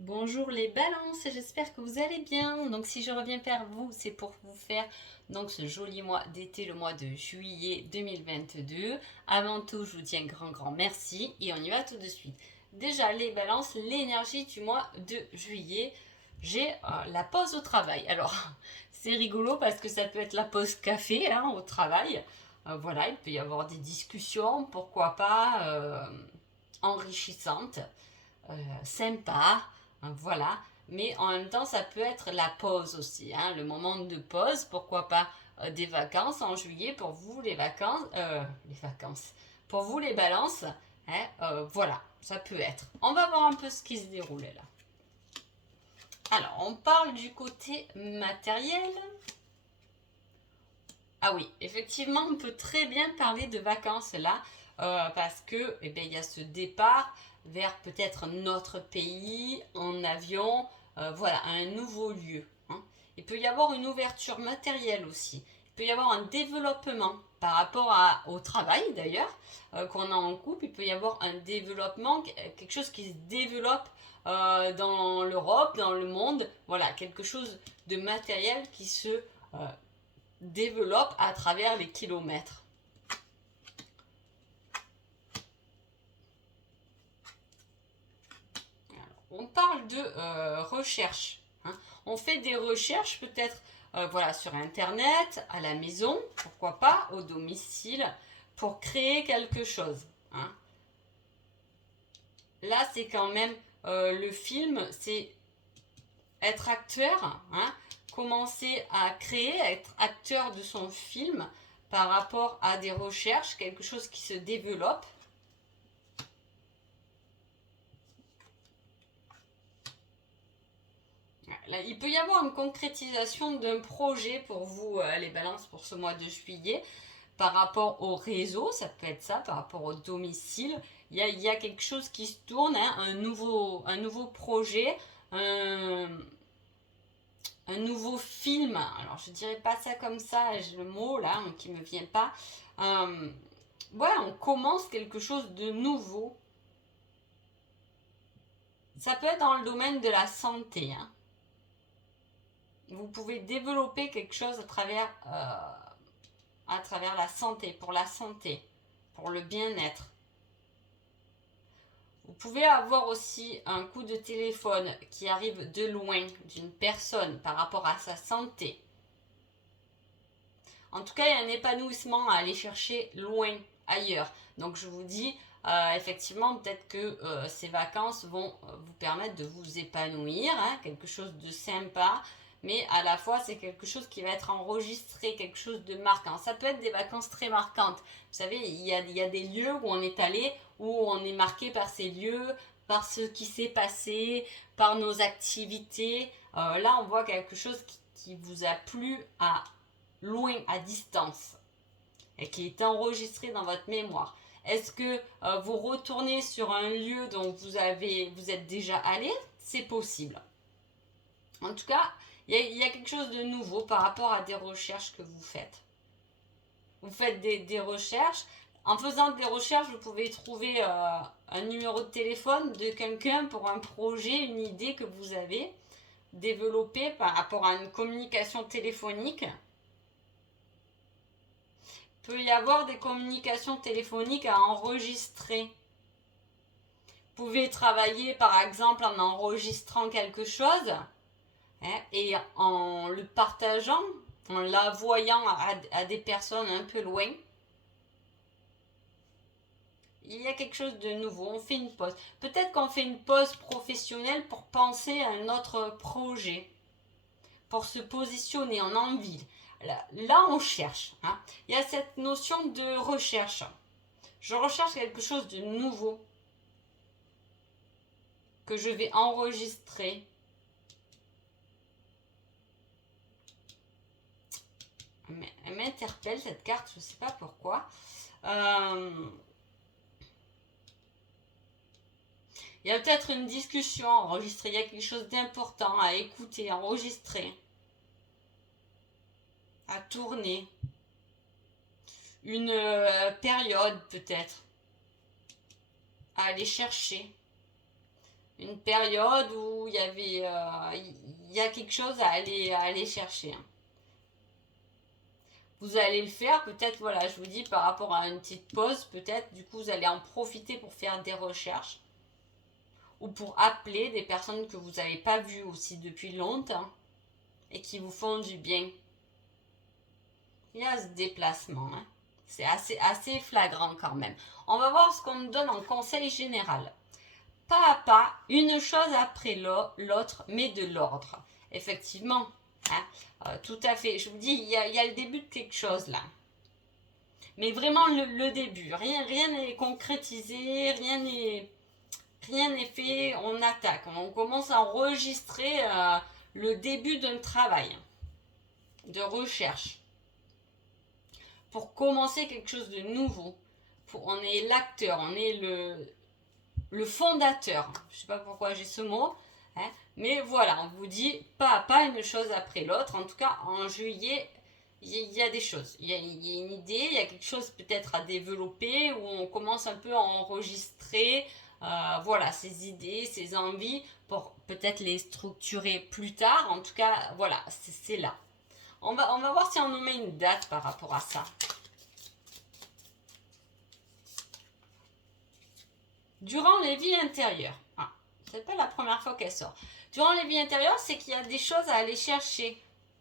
Bonjour les balances, j'espère que vous allez bien. Donc si je reviens vers vous, c'est pour vous faire donc ce joli mois d'été, le mois de juillet 2022. Avant tout, je vous dis un grand merci et on y va tout de suite. Déjà les balances, l'énergie du mois de juillet, j'ai la pause au travail. Alors c'est rigolo parce que ça peut être la pause café hein, au travail. Voilà, il peut y avoir des discussions, pourquoi pas enrichissantes, sympas. Voilà. Mais en même temps, ça peut être la pause aussi, hein, le moment de pause. Pourquoi pas des vacances en juillet pour vous, les vacances, pour vous, les balances. Hein, voilà, ça peut être. On va voir un peu ce qui se déroule là. Alors, on parle du côté matériel. Ah oui, effectivement, on peut très bien parler de vacances là, parce que il y a ce départ vers peut-être notre pays en avion, voilà, à un nouveau lieu. Hein. Il peut y avoir une ouverture matérielle aussi. Il peut y avoir un développement par rapport au travail d'ailleurs qu'on a en couple. Il peut y avoir un développement, quelque chose qui se développe dans l'Europe, dans le monde. Voilà, quelque chose de matériel qui se développe à travers les kilomètres. On parle de recherche. Hein. On fait des recherches peut-être voilà, sur Internet, à la maison, pourquoi pas, au domicile, pour créer quelque chose. Hein. Là, c'est quand même le film, c'est être acteur, hein, commencer à créer, être acteur de son film par rapport à des recherches, quelque chose qui se développe. Là, il peut y avoir une concrétisation d'un projet pour vous, les balances, pour ce mois de juillet, par rapport au réseau, ça peut être ça, par rapport au domicile. Il y a quelque chose qui se tourne, hein, un nouveau projet, un, un nouveau film. Alors, je dirais pas ça comme ça, j'ai le mot là qui me vient pas. Ouais, on commence quelque chose de nouveau. Ça peut être dans le domaine de la santé. Hein. Vous pouvez développer quelque chose à travers la santé, pour le bien-être. Vous pouvez avoir aussi un coup de téléphone qui arrive de loin d'une personne par rapport à sa santé. En tout cas, il y a un épanouissement à aller chercher loin, ailleurs. Donc je vous dis, effectivement, peut-être que ces vacances vont vous permettre de vous épanouir, hein, quelque chose de sympa, mais à la fois c'est quelque chose qui va être enregistré, quelque chose de marquant. Ça peut être des vacances très marquantes. Vous savez, il y a des lieux où on est allé, où on est marqué par ces lieux, par ce qui s'est passé, par nos activités. Là, on voit quelque chose qui vous a plu à loin, à distance, et qui est enregistré dans votre mémoire. Est-ce que vous retournez sur un lieu dont vous êtes déjà allé? C'est possible. En tout cas, il y a quelque chose de nouveau par rapport à des recherches que vous faites. Vous faites des recherches. En faisant des recherches, vous pouvez trouver un numéro de téléphone de quelqu'un pour un projet, une idée que vous avez développée par rapport à une communication téléphonique. Il peut y avoir des communications téléphoniques à enregistrer. Vous pouvez travailler par exemple en enregistrant quelque chose hein, et en le partageant, en l'envoyant à des personnes un peu loin. Il y a quelque chose de nouveau, on fait une pause. Peut-être qu'on fait une pause professionnelle pour penser à un autre projet, pour se positionner en envie. Là on cherche. Hein. Il y a cette notion de recherche. Je recherche quelque chose de nouveau que je vais enregistrer. Elle m'interpelle cette carte, je ne sais pas pourquoi. Il y a peut-être une discussion enregistrée, il y a quelque chose d'important à écouter, enregistrer, à tourner. Une période peut-être à aller chercher. une période où il y avait, il y a quelque chose à aller chercher. Vous allez le faire, peut-être, voilà, je vous dis par rapport à une petite pause, peut-être, du coup, vous allez en profiter pour faire des recherches ou pour appeler des personnes que vous n'avez pas vues aussi depuis longtemps et qui vous font du bien. Il y a ce déplacement, hein. C'est assez flagrant quand même. On va voir ce qu'on nous donne en conseil général. Pas à pas, une chose après l'autre, mais de l'ordre. Effectivement, hein, tout à fait. Je vous dis, il y a le début de quelque chose là. Mais vraiment le début. Rien n'est concrétisé, rien n'est fait. On attaque. On commence à enregistrer le début d'un travail de recherche. Pour commencer quelque chose de nouveau. On est l'acteur, on est le fondateur. Je ne sais pas pourquoi j'ai ce mot. Hein, mais voilà, on vous dit pas à pas une chose après l'autre. En tout cas, en juillet, il y a des choses. Il y a une idée, il y a quelque chose peut-être à développer où on commence un peu à enregistrer voilà, ces idées, ces envies pour peut-être les structurer plus tard. En tout cas, voilà, c'est là. On va voir si on nous met une date par rapport à ça. Durant les vies intérieures. Ah, c'est pas la première fois qu'elle sort. Durant les vies intérieures, c'est qu'il y a des choses à aller chercher.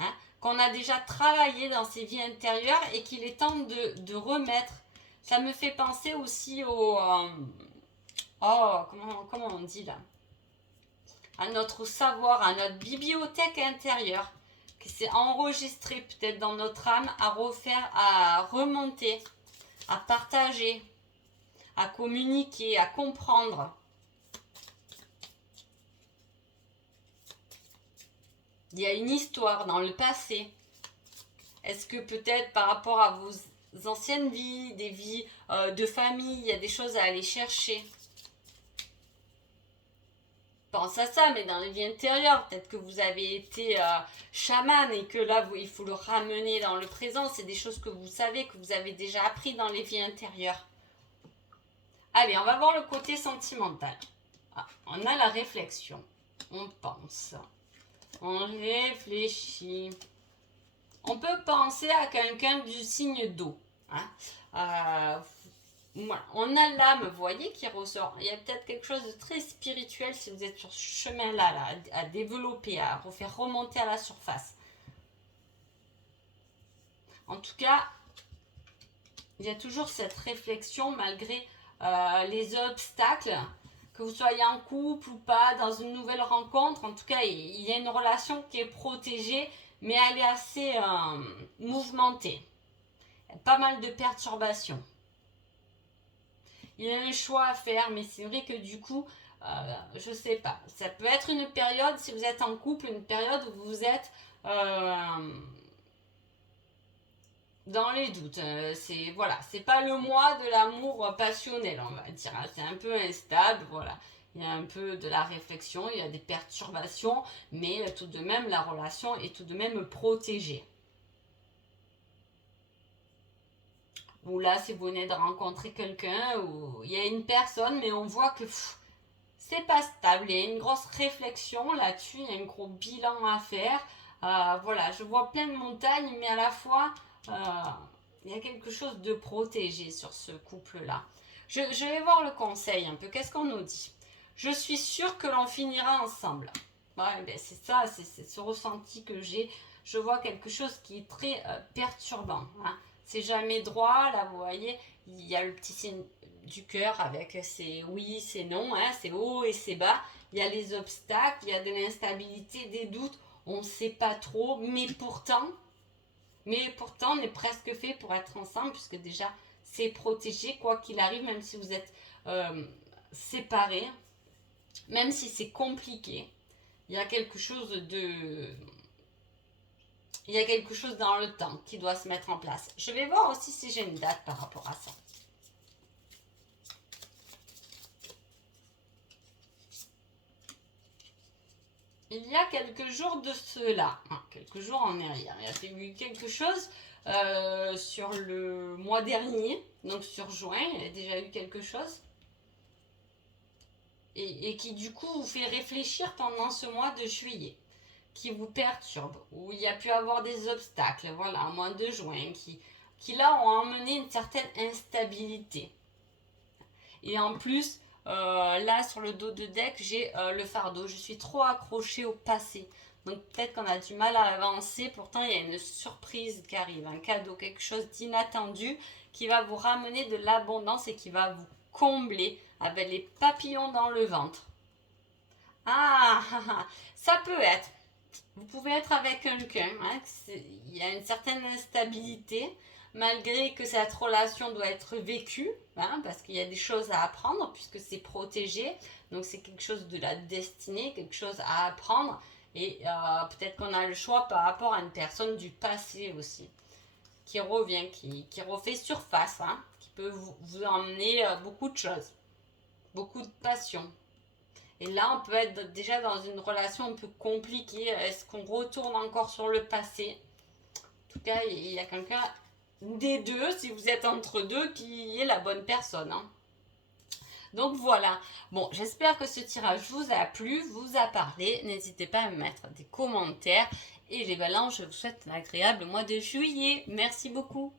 Hein, qu'on a déjà travaillé dans ces vies intérieures et qu'il est temps de remettre. Ça me fait penser aussi au... comment on dit là, à notre savoir, à notre bibliothèque intérieure, qui s'est enregistrée peut-être dans notre âme, à refaire, à remonter, à partager, à communiquer, à comprendre. Il y a une histoire dans le passé. Est-ce que peut-être par rapport à vos anciennes vies, des vies de famille, il y a des choses à aller chercher? Pense à ça, mais dans les vies intérieures, peut-être que vous avez été chaman et que là, il faut le ramener dans le présent. C'est des choses que vous savez, que vous avez déjà appris dans les vies intérieures. Allez, on va voir le côté sentimental. Ah, on a la réflexion. On pense. On réfléchit. On peut penser à quelqu'un du signe d'eau. Hein. Voilà. On a l'âme, vous voyez, qui ressort. Il y a peut-être quelque chose de très spirituel si vous êtes sur ce chemin-là, là, à développer, à refaire remonter à la surface. En tout cas, il y a toujours cette réflexion malgré les obstacles, que vous soyez en couple ou pas, dans une nouvelle rencontre. En tout cas, il y a une relation qui est protégée, mais elle est assez mouvementée. Il y a pas mal de perturbations. Il y a un choix à faire, mais c'est vrai que du coup, je sais pas. Ça peut être une période, si vous êtes en couple, une période où vous êtes dans les doutes. C'est pas le mois de l'amour passionnel, on va dire. C'est un peu instable, voilà. Il y a un peu de la réflexion, il y a des perturbations, mais tout de même, la relation est tout de même protégée. Ou là, si vous venez de rencontrer quelqu'un, ou il y a une personne, mais on voit que c'est pas stable. Il y a une grosse réflexion là-dessus, il y a un gros bilan à faire. Voilà, je vois plein de montagnes, mais à la fois, il y a quelque chose de protégé sur ce couple-là. Je vais voir le conseil un peu. Qu'est-ce qu'on nous dit? Je suis sûre que l'on finira ensemble. Ouais, ben c'est ça, c'est ce ressenti que j'ai. Je vois quelque chose qui est très perturbant. Hein. C'est jamais droit, là, vous voyez, il y a le petit signe du cœur avec ses oui, ses non, hein, c'est haut et c'est bas. Il y a les obstacles, il y a de l'instabilité, des doutes, on ne sait pas trop, mais pourtant, on est presque fait pour être ensemble, puisque déjà, c'est protégé, quoi qu'il arrive, même si vous êtes séparés, même si c'est compliqué, il y a quelque chose de... Il y a quelque chose dans le temps qui doit se mettre en place. Je vais voir aussi si j'ai une date par rapport à ça. Il y a quelques jours de cela, quelques jours en arrière, il y a eu quelque chose sur le mois dernier, donc sur juin, il y a déjà eu quelque chose. et qui du coup vous fait réfléchir pendant ce mois de juillet, qui vous perturbe, où il y a pu avoir des obstacles, voilà, au mois de juin, qui là ont amené une certaine instabilité. Et en plus, là sur le dos de deck, j'ai le fardeau. Je suis trop accrochée au passé. Donc peut-être qu'on a du mal à avancer. Pourtant, il y a une surprise qui arrive, un cadeau, quelque chose d'inattendu qui va vous ramener de l'abondance et qui va vous combler avec les papillons dans le ventre. Ah, ça peut être. Vous pouvez être avec quelqu'un, hein, il y a une certaine instabilité, malgré que cette relation doit être vécue, hein, parce qu'il y a des choses à apprendre, puisque c'est protégé, donc c'est quelque chose de la destinée, quelque chose à apprendre, et peut-être qu'on a le choix par rapport à une personne du passé aussi, qui revient, qui refait surface, hein, qui peut vous emmener beaucoup de choses, beaucoup de passion. Et là, on peut être déjà dans une relation un peu compliquée. Est-ce qu'on retourne encore sur le passé? En tout cas, il y a quelqu'un des deux, si vous êtes entre deux, qui est la bonne personne, hein. Donc voilà. Bon, j'espère que ce tirage vous a plu, vous a parlé. N'hésitez pas à me mettre des commentaires. Et les balances, je vous souhaite un agréable mois de juillet. Merci beaucoup.